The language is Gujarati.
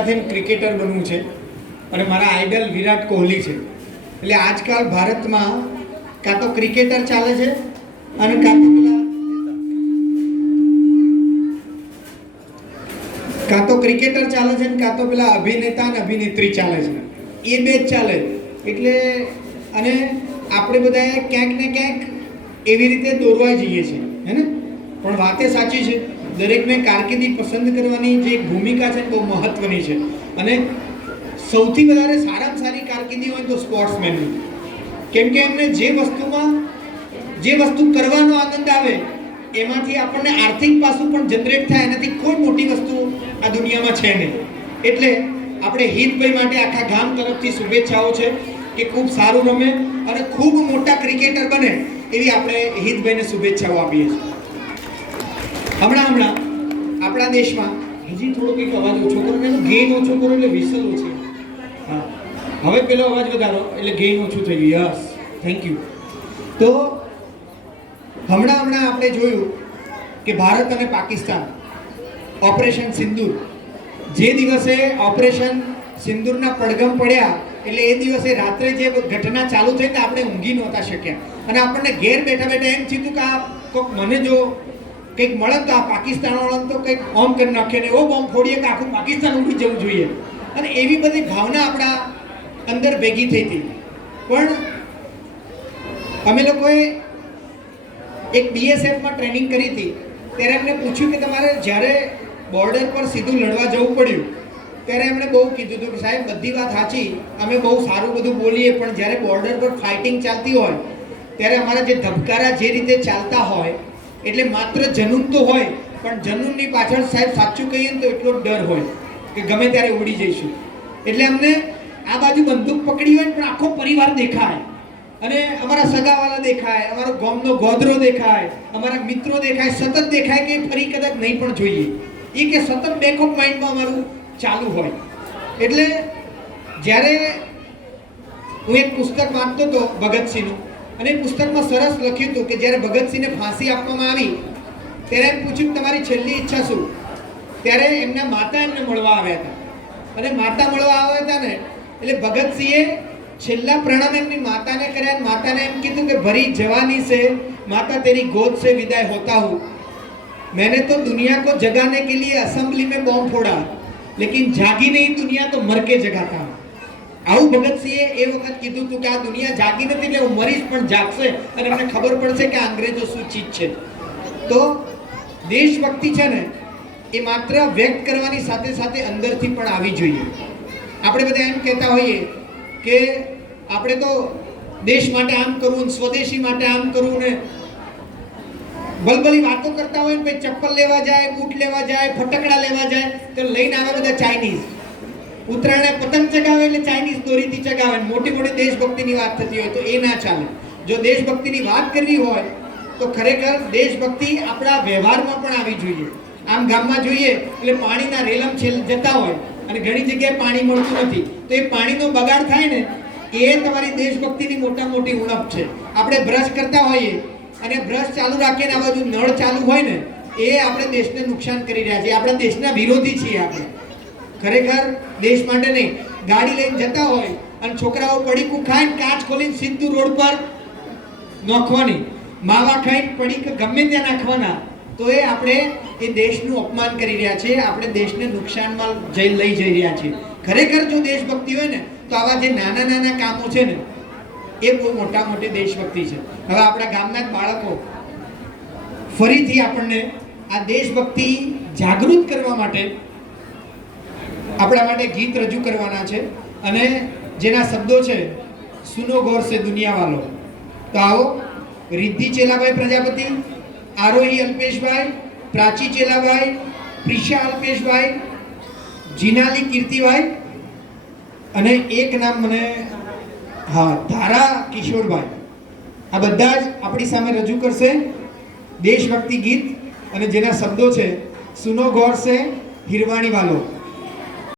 મોટા થઈને ક્રિકેટર બનવું છે અને મારા આઈડલ વિરાટ કોહલી છે. એટલે આજકાલ ભારતમાં કાં તો ક્રિકેટર ચાલે છે અને કાં તો ક્રિકેટર ચાલે છે ને કાં તો પેલા અભિનેતા અને અભિનેત્રી ચાલે છે. એ બે જ ચાલે. એટલે અને આપણે બધાએ ક્યાંક ને ક્યાંક એવી રીતે દોરવાઈ જઈએ છીએ, હે ને? પણ વાત એ સાચી છે, દરેકને કારકિર્દી પસંદ કરવાની જે ભૂમિકા છે બહુ મહત્વની છે. અને સૌથી વધારે સારામાં સારી કારકિર્દી હોય તો સ્પોર્ટ્સમેનની, કેમ કે એમને જે વસ્તુ કરવાનો આનંદ આવે એમાંથી આપણને આર્થિક પાસું પણ જનરેટ થાય, એનાથી કોઈ મોટી વસ્તુ આ દુનિયામાં છે નહીં. એટલે આપણે હિતભાઈ માટે આખા ગામ તરફથી શુભેચ્છાઓ છે કે ખૂબ સારું રમે અને ખૂબ મોટા ક્રિકેટર બને એવી આપણે હિતભાઈને શુભેચ્છાઓ આપીએ છીએ. હમણાં આપણા દેશમાં હજી થોડો કંઈક અવાજ ઓછો કરો, એનો ગેઇન ઓછો કરો એટલે વિસલ ઓછી. હા, હવે પેલો અવાજ વધારો એટલે ગેઇન ઓછું થઈ ગયું. Yes, thank you. તો હમણાં આપણે જોયું કે ભારત અને પાકિસ્તાન ઓપરેશન સિંદૂર, જે દિવસે ઓપરેશન સિંદૂરના પડઘમ પડ્યા એટલે એ દિવસે રાત્રે જે ઘટના ચાલુ થઈ ને આપણે ઊંઘી નહોતા શક્યા અને આપણને ઘેર બેઠા બેઠા એમ થયું કે આ કોઈક મને જો કંઈક મળે તો આ પાકિસ્તાન વાળાને તો કંઈક બોમ્બ કરી નાખે ને એવો બોમ્બ ફોડીએ કે આખું પાકિસ્તાન ઉડી જવું જોઈએ. અને એવી બધી ભાવના આપણા અંદર ભેગી થઈ હતી. પણ અમે લોકોએ એક બીએસએફમાં ટ્રેનિંગ કરી હતી ત્યારે એમને પૂછ્યું કે તમારે જ્યારે બોર્ડર પર સીધું લડવા જવું પડ્યું ત્યારે એમણે બહુ કીધું હતું કે સાહેબ બધી વાત સાચી, અમે બહુ સારું બધું બોલીએ, પણ જ્યારે બોર્ડર પર ફાઇટિંગ ચાલતી હોય ત્યારે અમારા જે ધબકારા જે રીતે ચાલતા હોય એટલે માત્ર જનૂન તો હોય, પણ જનૂનની પાછળ સાહેબ સાચું કહીએ ને તો એટલો ડર હોય કે ગમે ત્યારે ઉડી જઈશું. એટલે અમને આ બાજુ બંદૂક પકડી હોય પણ આખો પરિવાર દેખાય અને અમારા સગાવાલા દેખાય, અમારો ગામનો ગોદરો દેખાય, અમારા મિત્રો દેખાય, સતત દેખાય કે ફરી કદાચ નહીં પણ જોઈએ. એ કે સતત બેક ઓફ માઇન્ડમાં અમારું ચાલુ હોય. એટલે જ્યારે હું એક પુસ્તક વાંચતો હતો ભગતસિંહનું, અને એ પુસ્તકમાં સરસ લખ્યું હતું કે જ્યારે ભગતસિંહને ફાંસી આપવામાં આવી ત્યારે એમ પૂછ્યું તમારી છેલ્લી ઈચ્છા શું? ત્યારે એમના માતા એમને મળવા આવ્યા હતા અને માતા મળવા આવ્યા હતા ને એટલે ભગતસિંહે છેલ્લા પ્રણામ એમની માતાને કર્યા. માતાને એમ કીધું કે ભરી જવાની છે माता तेरी गोद से विदाई होता हूँ, मैंने तो दुनिया को जगाने के लिए असेंबली में बॉम्ब फोड़ा, लेकिन जागी नहीं दुनिया तो मर के जगाता हूँ. આવું ભગતસિંહે એ વખત કીધું હતું કે આ દુનિયા જાગી નથી એટલે હું મરીશ પણ જાગશે અને મને ખબર પડશે કે અંગ્રેજો શું ચીજ છે. તો દેશભક્તિ છે ને એ માત્ર વ્યક્ત કરવાની સાથે સાથે અંદરથી પણ આવી જોઈએ. આપણે બધા એમ કહેતા હોઈએ કે આપણે તો દેશ માટે આમ કરવું, સ્વદેશી માટે આમ કરવું ને બલબલી વાતો કરતા હોય ને, ચપ્પલ લેવા જાય, બૂટ લેવા જાય, ફટકડા લેવા જાય તો લઈને આવે બધા ચાઇનીઝ. ઉત્તરાયણે પતંગ ચગાવે એટલે ચાઇનીઝ દોરીથી ચગાવે. મોટી મોટી દેશભક્તિની વાત થતી હોય તો એ ના ચાલે. જો દેશભક્તિની વાત કરવી હોય તો ખરેખર દેશભક્તિ આપણા વ્યવહારમાં પણ આવી જોઈએ. આમ ગામમાં જોઈએ એટલે પાણીના રેલમ છેલ જતા હોય અને ઘણી જગ્યાએ પાણી મળતું નથી તો એ પાણીનો બગાડ થાય ને એ તમારી દેશભક્તિની મોટા મોટી ઉણપ છે. આપણે બ્રશ કરતા હોઈએ અને બ્રશ ચાલુ રાખીને આ બાજુ નળ ચાલુ હોય ને એ આપણે દેશને નુકસાન કરી રહ્યા છીએ. આપણા દેશના વિરોધી છીએ આપણે. ખરેખર દેશ માટે નહીં. ગાડી લઈને જતા હોય અને છોકરાઓ પડીકું ખાઈને કાચ ખોલીને સીધું રોડ પર નાખવાની, માવા ખાઈને પડીક ગમે ત્યાં નાખવાના, તો એ આપણે એ દેશનું અપમાન કરી રહ્યા છીએ. આપણે દેશને નુકસાનમાં લઈ જઈ રહ્યા છીએ. ખરેખર જો દેશભક્તિ હોય ને તો આવા જે નાના નાના કામો છે ને એ બહુ મોટા મોટી દેશભક્તિ છે. હવે આપણા ગામના જ બાળકો ફરીથી આપણને આ દેશભક્તિ જાગૃત કરવા માટે આપણા માટે ગીત રજૂ કરવાના છે અને જેના શબ્દો છે સુનો ગૌર સે દુનિયા વાલો. તો આવો રિદ્ધિ ચેલાભાઈ પ્રજાપતિ, આરોહી અલ્પેશભાઈ, પ્રાચી ચેલાભાઈ, પ્રિશા અલ્પેશભાઈ, જીનાલી કીર્તિભાઈ અને એક નામ મને ધારા કિશોરભાઈ, આ બધા જ આપણી સામે રજૂ કરશે દેશભક્તિ ગીત અને જેના શબ્દો છે સુનો ગૌર સે હિરવાણી વાલો.